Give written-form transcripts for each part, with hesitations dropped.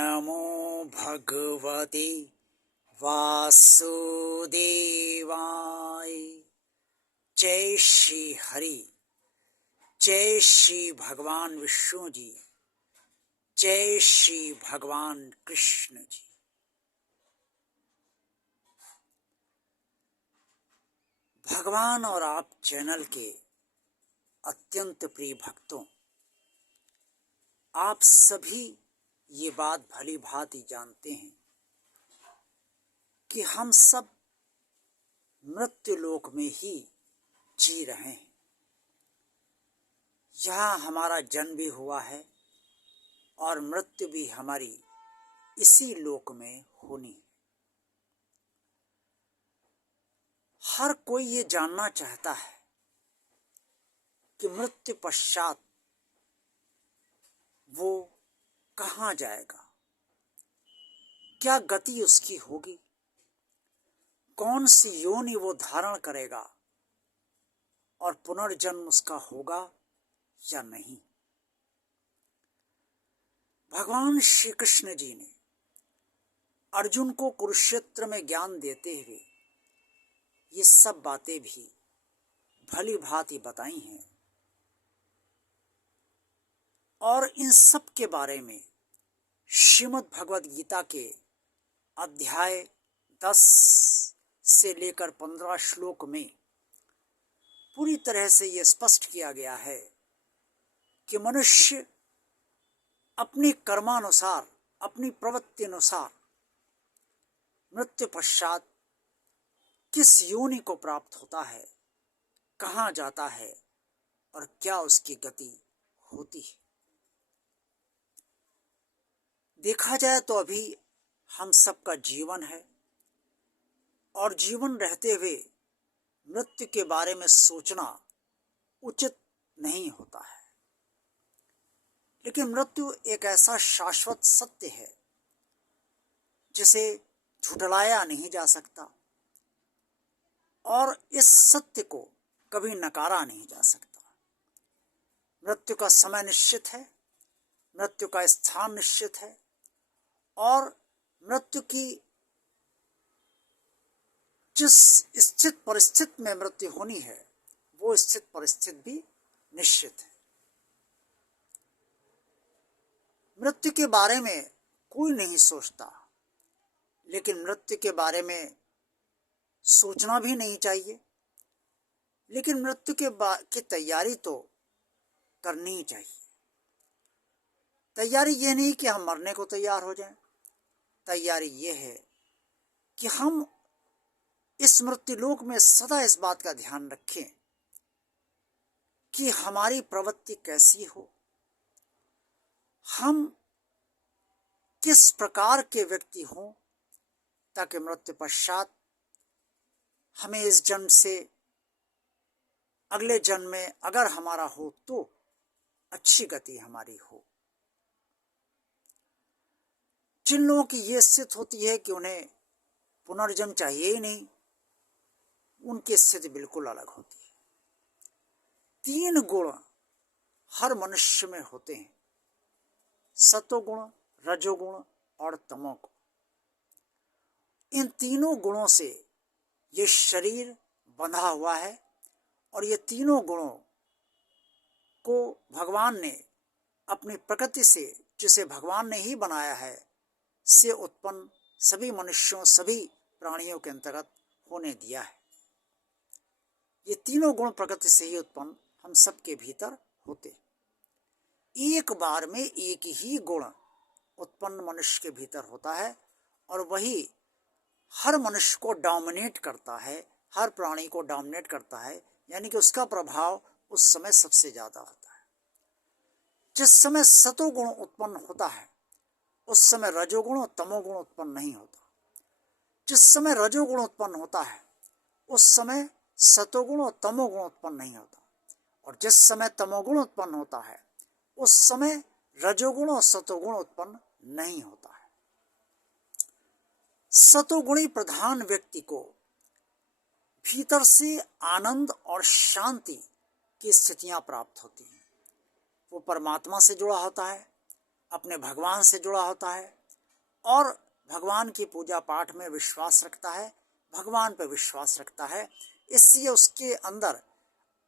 नमो भगवते वासुदेवाय। जय श्री हरि, जय श्री भगवान विष्णु जी, जय श्री भगवान कृष्ण जी। भगवान और आप चैनल के अत्यंत प्रिय भक्तों, आप सभी ये बात भली भांति जानते हैं कि हम सब मृत्यु लोक में ही जी रहे हैं। यहाँ हमारा जन्म भी हुआ है और मृत्यु भी हमारी इसी लोक में होनी है। हर कोई ये जानना चाहता है कि मृत्यु पश्चात वो कहाँ जाएगा, क्या गति उसकी होगी, कौन सी योनि वो धारण करेगा और पुनर्जन्म उसका होगा या नहीं। भगवान श्री कृष्ण जी ने अर्जुन को कुरुक्षेत्र में ज्ञान देते हुए ये सब बातें भी भली भांति बताई हैं और इन सब के बारे में श्रीमद् भगवद गीता के अध्याय 10 से लेकर 15 श्लोक में पूरी तरह से ये स्पष्ट किया गया है कि मनुष्य अपने कर्मानुसार, अपनी प्रवृत्ति अनुसार मृत्यु पश्चात किस योनि को प्राप्त होता है, कहाँ जाता है और क्या उसकी गति होती है। देखा जाए तो अभी हम सबका जीवन है और जीवन रहते हुए मृत्यु के बारे में सोचना उचित नहीं होता है। लेकिन मृत्यु एक ऐसा शाश्वत सत्य है जिसे झुठलाया नहीं जा सकता और इस सत्य को कभी नकारा नहीं जा सकता। मृत्यु का समय निश्चित है, मृत्यु का स्थान निश्चित है और मृत्यु की जिस स्थित परिस्थिति में मृत्यु होनी है वो स्थित परिस्थिति भी निश्चित है। मृत्यु के बारे में कोई नहीं सोचता, लेकिन मृत्यु के बारे में सोचना भी नहीं चाहिए। लेकिन मृत्यु की तैयारी तो करनी ही चाहिए। तैयारी ये नहीं कि हम मरने को तैयार हो जाएं, तैयारी ये है कि हम इस मृत्युलोक में सदा इस बात का ध्यान रखें कि हमारी प्रवृत्ति कैसी हो, हम किस प्रकार के व्यक्ति हों, ताकि मृत्यु पश्चात हमें इस जन्म से अगले जन्म में अगर हमारा हो तो अच्छी गति हमारी हो। जिन लोगों की ये स्थिति होती है कि उन्हें पुनर्जन्म चाहिए ही नहीं, उनकी स्थिति बिल्कुल अलग होती है। 3 गुण हर मनुष्य में होते हैं, सतोगुण, रजोगुण और तमोगुण। इन तीनों गुणों से ये शरीर बंधा हुआ है और ये तीनों गुणों को भगवान ने अपनी प्रकृति से, जिसे भगवान ने ही बनाया है, से उत्पन्न सभी मनुष्यों, सभी प्राणियों के अंतर्गत होने दिया है। ये तीनों गुण प्रकृति से ही उत्पन्न हम सबके भीतर होते। एक बार में एक ही गुण उत्पन्न मनुष्य के भीतर होता है और वही हर मनुष्य को डोमिनेट करता है, हर प्राणी को डोमिनेट करता है, यानी कि उसका प्रभाव उस समय सबसे ज्यादा होता है। जिस समय सतोगुण उत्पन्न होता है उस समय रजोगुण और तमोगुण उत्पन्न नहीं होता। जिस समय रजोगुण उत्पन्न होता है उस समय सतोगुण और तमोगुण उत्पन्न नहीं होता और जिस समय तमोगुण उत्पन्न होता है उस समय रजोगुण और सतोगुण उत्पन्न नहीं होता है। सतोगुणी प्रधान व्यक्ति को भीतर से आनंद और शांति की स्थितियां प्राप्त होती हैं। वो परमात्मा से जुड़ा होता है, अपने भगवान से जुड़ा होता है और भगवान की पूजा पाठ में विश्वास रखता है, भगवान पर विश्वास रखता है, इसलिए उसके अंदर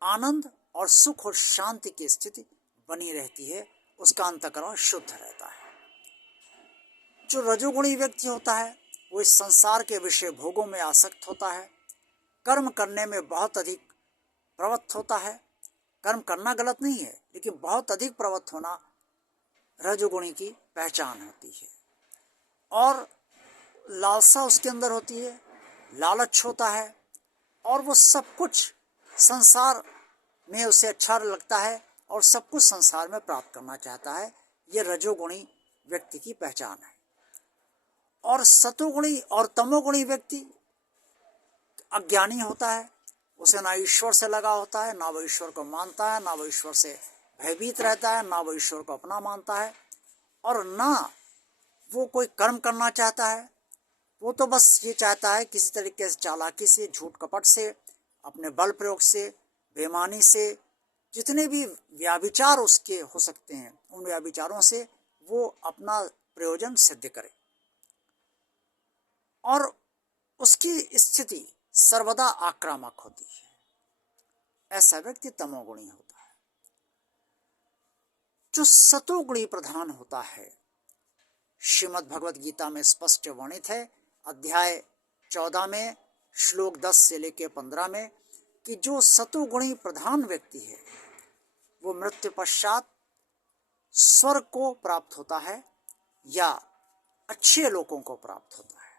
आनंद और सुख और शांति की स्थिति बनी रहती है, उसका अंतःकरण शुद्ध रहता है। जो रजोगुणी व्यक्ति होता है वो इस संसार के विषय भोगों में आसक्त होता है, कर्म करने में बहुत अधिक प्रवृत्त होता है। कर्म करना गलत नहीं है, लेकिन बहुत अधिक प्रवृत्त होना रजोगुणी की पहचान होती है। और लालसा उसके अंदर होती है, लालच होता है, और वो सब कुछ संसार में उसे अच्छा लगता है और सब कुछ संसार में प्राप्त करना चाहता है। ये रजोगुणी व्यक्ति की पहचान है। और सतोगुणी और तमोगुणी व्यक्ति अज्ञानी होता है, उसे ना ईश्वर से लगा होता है, ना वो ईश्वर को मानता है, ना वो ईश्वर से भयभीत रहता है, ना वो ईश्वर को अपना मानता है, और ना वो कोई कर्म करना चाहता है। वो तो बस ये चाहता है किसी तरीके से चालाकी से, झूठ कपट से, अपने बल प्रयोग से, बेईमानी से, जितने भी व्याभिचार उसके हो सकते हैं उन व्याभिचारों से वो अपना प्रयोजन सिद्ध करे। और उसकी स्थिति सर्वदा आक्रामक होती है। ऐसा व्यक्ति तमोगुणी होता है। जो सतोगुणी प्रधान होता है, श्रीमद् भगवद गीता में स्पष्ट वर्णित है, अध्याय 14 में श्लोक 10 से लेकर 15 में, कि जो सतोगुणी प्रधान व्यक्ति है वो मृत्यु पश्चात स्वर्ग को प्राप्त होता है या अच्छे लोगों को प्राप्त होता है,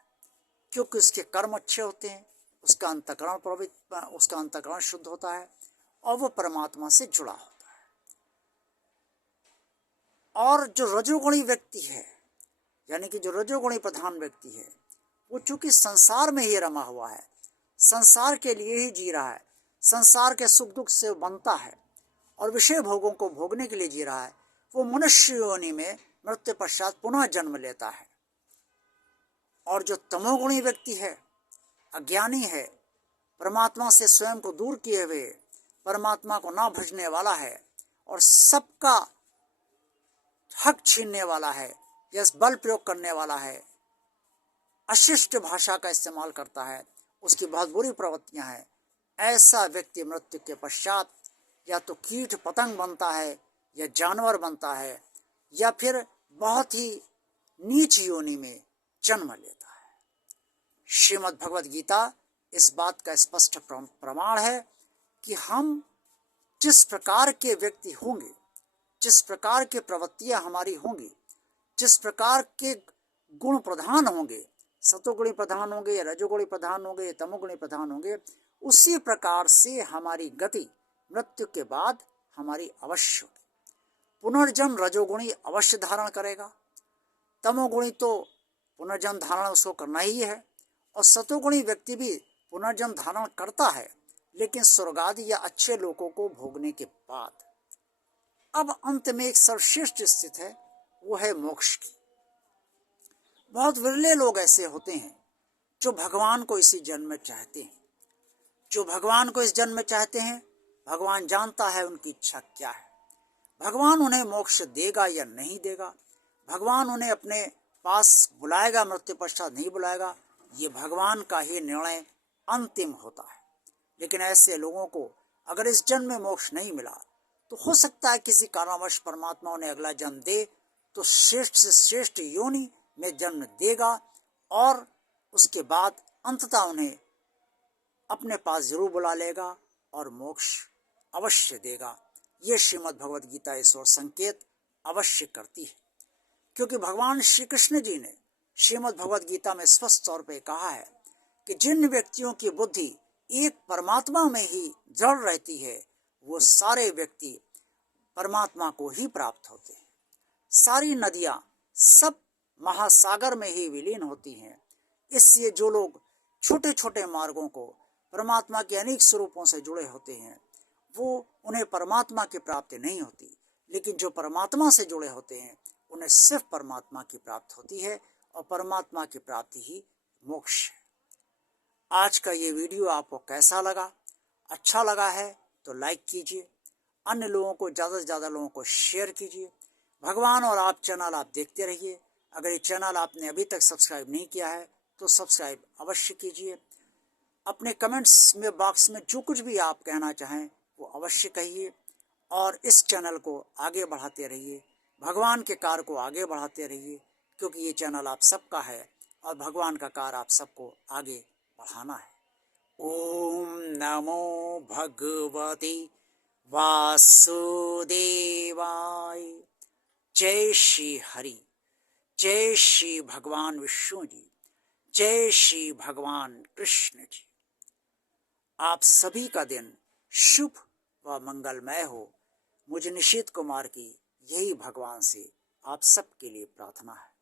क्योंकि उसके कर्म अच्छे होते हैं, उसका अंतःकरण शुद्ध होता है और वो परमात्मा से जुड़ा होता है। और जो रजोगुणी व्यक्ति है, यानी कि जो रजोगुणी प्रधान व्यक्ति है, वो चूंकि संसार में ही रमा हुआ है, संसार के लिए ही जी रहा है, संसार के सुख दुख से बनता है और विषय भोगों को भोगने के लिए जी रहा है, वो मनुष्य योनि में मृत्यु पश्चात पुनः जन्म लेता है। और जो तमोगुणी व्यक्ति है, अज्ञानी है, परमात्मा से स्वयं को दूर किए हुए, परमात्मा को ना भजने वाला है और सबका हक छीनने वाला है, या बल प्रयोग करने वाला है, अशिष्ट भाषा का इस्तेमाल करता है, उसकी बहुत बुरी प्रवृत्तियां हैं, ऐसा व्यक्ति मृत्यु के पश्चात या तो कीट पतंग बनता है, या जानवर बनता है, या फिर बहुत ही नीच योनि में जन्म लेता है। श्रीमद् भगवद गीता इस बात का स्पष्ट प्रमाण है कि हम जिस प्रकार के व्यक्ति होंगे, जिस प्रकार के प्रवृत्तियां हमारी होंगी, जिस प्रकार के गुण प्रधान होंगे, सतोगुणी प्रधान होंगे या रजोगुणी प्रधान होंगे या तमोगुणी प्रधान होंगे, उसी प्रकार से हमारी गति मृत्यु के बाद हमारी अवश्य होगी। पुनर्जन्म रजोगुणी अवश्य धारण करेगा, तमोगुणी तो पुनर्जन्म धारण उसको करना ही है, और सतोगुणी व्यक्ति भी पुनर्जन्म धारण करता है, लेकिन स्वर्ग आदि या अच्छे लोगों को भोगने के बाद। अब अंत में एक सर्वश्रेष्ठ स्थिति है, वो है मोक्ष की। बहुत विरले लोग ऐसे होते हैं जो भगवान को इसी जन्म में चाहते हैं। जो भगवान को इस जन्म में चाहते हैं, भगवान जानता है उनकी इच्छा क्या है। भगवान उन्हें मोक्ष देगा या नहीं देगा, भगवान उन्हें अपने पास बुलाएगा मृत्यु पश्चात नहीं बुलाएगा, ये भगवान का ही निर्णय अंतिम होता है। लेकिन ऐसे लोगों को अगर इस जन्म में मोक्ष नहीं मिला तो हो सकता है किसी कारणवश परमात्मा उन्हें अगला जन्म दे तो श्रेष्ठ से श्रेष्ठ योनि में जन्म देगा, और उसके बाद अंततः उन्हें अपने पास जरूर बुला लेगा और मोक्ष अवश्य देगा। ये श्रीमद् भगवद गीता इस ओर संकेत अवश्य करती है, क्योंकि भगवान श्री कृष्ण जी ने श्रीमद् भगवद गीता में स्पष्ट तौर पे कहा है कि जिन व्यक्तियों की बुद्धि एक परमात्मा में ही जड़ रहती है, वो सारे व्यक्ति परमात्मा को ही प्राप्त होते हैं। सारी नदियां सब महासागर में ही विलीन होती हैं। इसलिए जो लोग छोटे छोटे मार्गों को परमात्मा के अनेक स्वरूपों से जुड़े होते हैं, वो उन्हें परमात्मा की प्राप्ति नहीं होती, लेकिन जो परमात्मा से जुड़े होते हैं उन्हें सिर्फ परमात्मा की प्राप्ति होती है, और परमात्मा की प्राप्ति ही मोक्ष है। आज का ये वीडियो आपको कैसा लगा? अच्छा लगा है तो लाइक कीजिए, अन्य लोगों को ज़्यादा से ज़्यादा लोगों को शेयर कीजिए। भगवान और आप चैनल आप देखते रहिए। अगर ये चैनल आपने अभी तक सब्सक्राइब नहीं किया है तो सब्सक्राइब अवश्य कीजिए। अपने कमेंट्स में बॉक्स में जो कुछ भी आप कहना चाहें वो अवश्य कहिए और इस चैनल को आगे बढ़ाते रहिए, भगवान के कार्य को आगे बढ़ाते रहिए, क्योंकि ये चैनल आप सबका है और भगवान का कार्य आप सबको आगे बढ़ाना है। ओम नमो भगवते वासुदेवाय। जय श्री हरि, जय श्री भगवान विष्णु जी, जय श्री भगवान कृष्ण जी। आप सभी का दिन शुभ व मंगलमय हो। मुझे निशित कुमार की यही भगवान से आप सबके लिए प्रार्थना है।